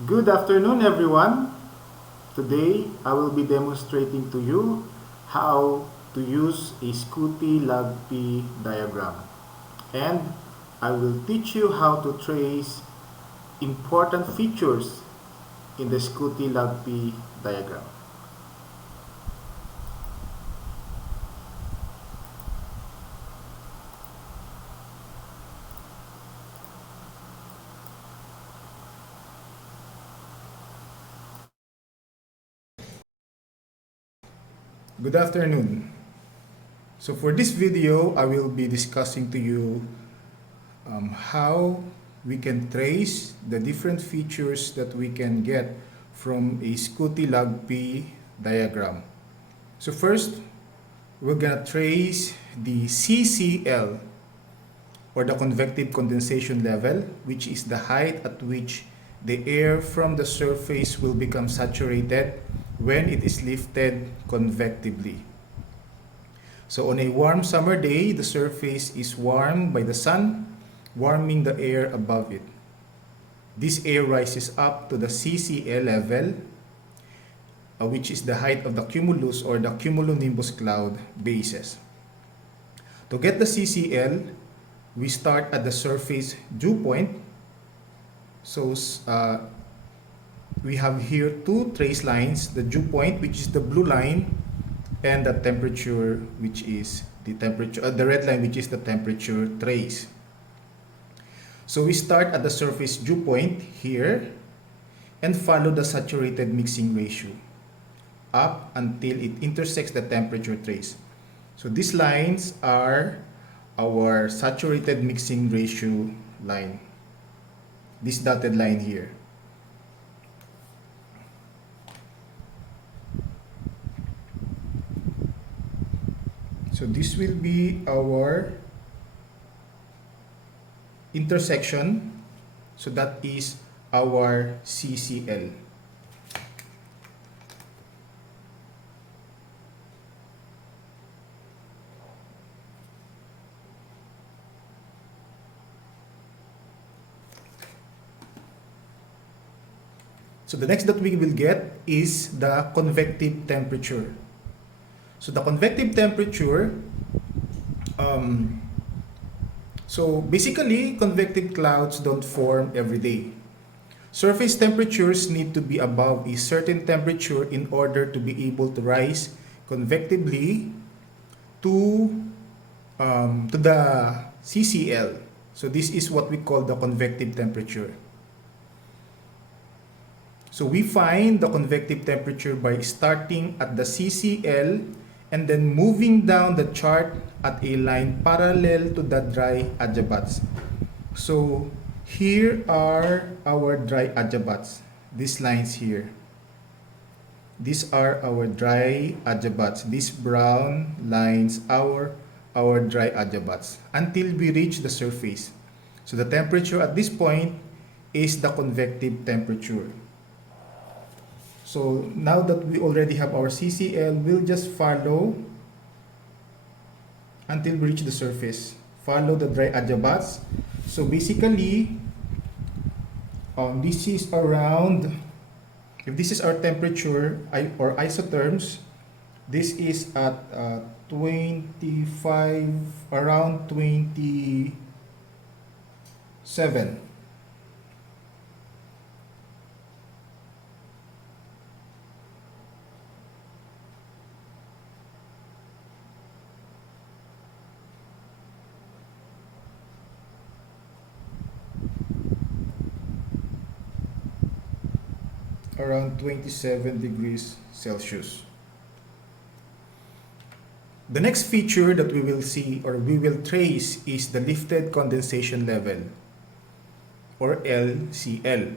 Good afternoon, everyone. Today, I will be demonstrating to you how to use a Skew-T Log-P diagram. And I will teach you how to trace important features in the Skew-T Log-P diagram. Good afternoon. So for this video, I will be discussing to you how we can trace the different features that we can get from a Skew-T Log-P diagram. So first, we're gonna trace the CCL, or the convective condensation level, which is the height at which the air from the surface will become saturated when it is lifted convectively. So on a warm summer day, the surface is warmed by the sun, warming the air above it. This air rises up to the CCL level, which is the height of the cumulus or the cumulonimbus cloud bases. To get the CCL, we start at the surface dew point. So we have here two trace lines, the dew point, which is the blue line, and the temperature, which is the temperature, the red line, which is the temperature trace. So we start at the surface dew point here and follow the saturated mixing ratio up until it intersects the temperature trace. So these lines are our saturated mixing ratio line, this dotted line here. So this will be our intersection. So that is our CCL. So the next that we will get is the convective temperature. So the convective temperature, so basically convective clouds don't form every day. Surface temperatures need to be above a certain temperature in order to be able to rise convectively to the CCL. So this is what we call the convective temperature. So we find the convective temperature by starting at the CCL and then moving down the chart at a line parallel to the dry adiabats. So here are our dry adiabats, these lines here. These are our dry adiabats. These brown lines are our dry adiabats until we reach the surface. So the temperature at this point is the convective temperature. So now that we already have our CCL, we'll just follow until we reach the surface. Follow the dry adiabats. So basically, this is around, if this is our temperature or isotherms, this is at 25, around 27. Around 27 degrees Celsius. The next feature that we will see or we will trace is the lifted condensation level, or LCL.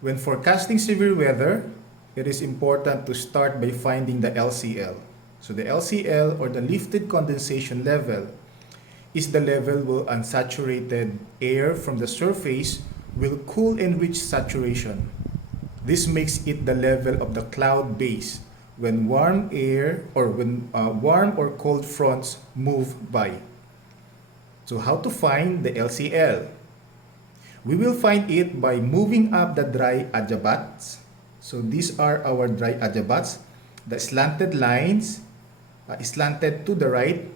When forecasting severe weather, it is important to start by finding the LCL. So the LCL, or the lifted condensation level, is the level where unsaturated air from the surface will cool and reach saturation. This makes it the level of the cloud base when warm air or when warm or cold fronts move by. So how to find the LCL? We will find it by moving up the dry adiabats. So these are our dry adiabats. The slanted lines, slanted to the right,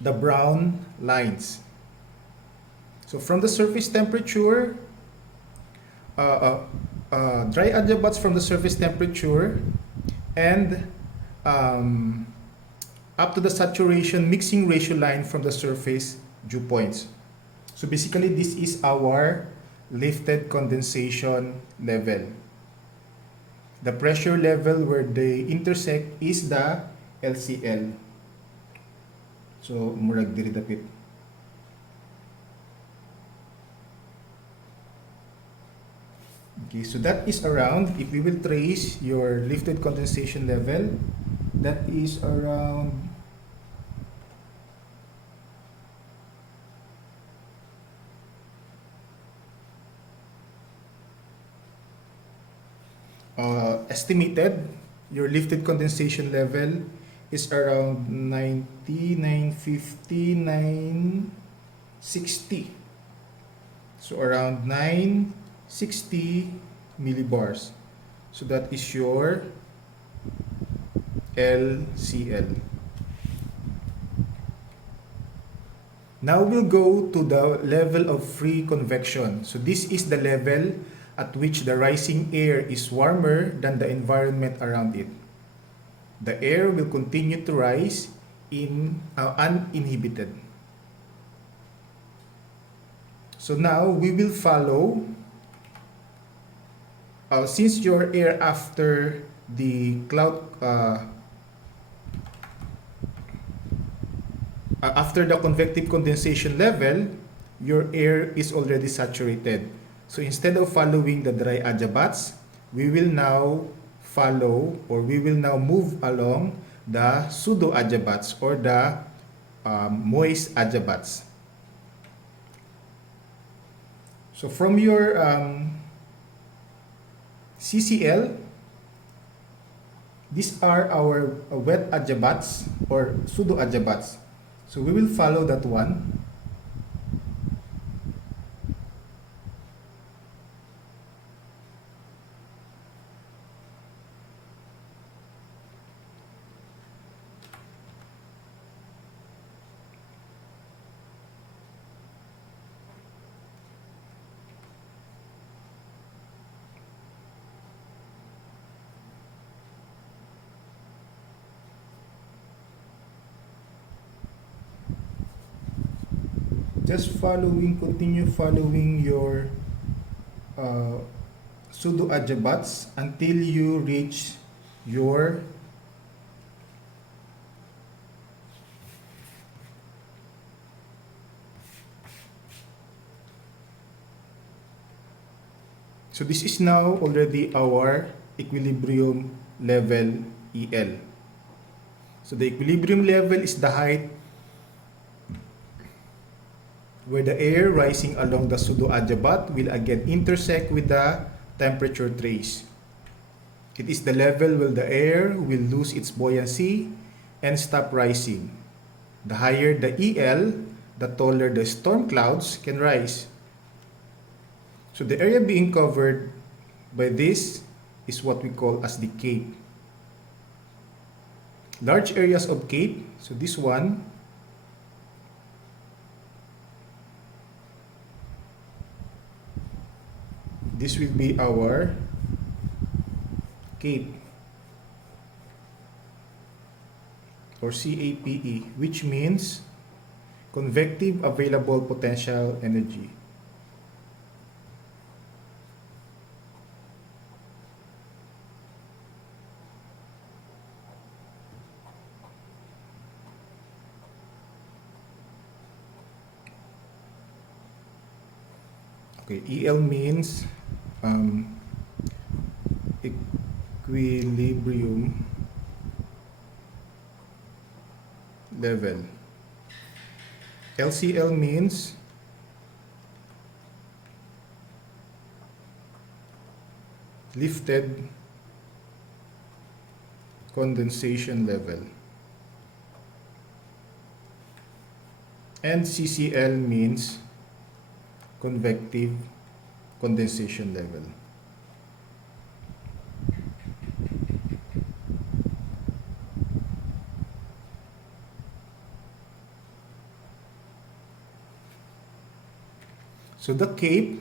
the brown lines. So from the surface temperature, dry adiabats from the surface temperature and up to the saturation mixing ratio line from the surface dew points. So basically, this is our lifted condensation level. The pressure level where they intersect is the LCL. So, murag diri dapit. Okay, so that is around, if we will trace your lifted condensation level, that is around estimated, your lifted condensation level is around 90, 950, 960. So around 960 millibars. So that is your LCL. Now we'll go to the level of free convection. So this is the level at which the rising air is warmer than the environment around it. The air will continue to rise uninhibited. So now we will follow, since your air after the cloud, after the convective condensation level, your air is already saturated. So instead of following the dry adiabats, we will now follow, or we will now move along the pseudo adiabats or the moist adiabats. So from your CCL, these are our wet adiabats or pseudo adiabats. So we will follow that one. Just continue following your pseudo adiabats until you reach your so this is now already our equilibrium level EL. So the equilibrium level is the height where the air rising along the pseudo adiabat will again intersect with the temperature trace. It is the level where the air will lose its buoyancy and stop rising. The higher the EL, the taller the storm clouds can rise. So the area being covered by this is what we call as the cape. Large areas of cape, so this one, this will be our cape or CAPE, which means convective available potential energy. Okay, EL means equilibrium level. LCL means lifted condensation level. And CCL means convective condensation level. So the cape,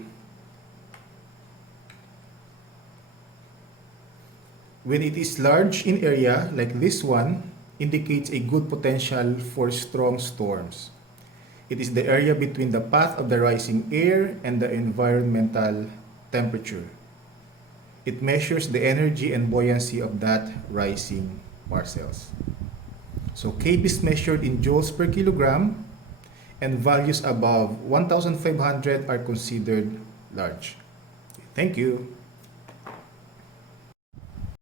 when it is large in area like this one, indicates a good potential for strong storms. It is the area between the path of the rising air and the environmental temperature. It measures the energy and buoyancy of that rising parcels. So cape is measured in joules per kilogram, and values above 1,500 are considered large. Thank you.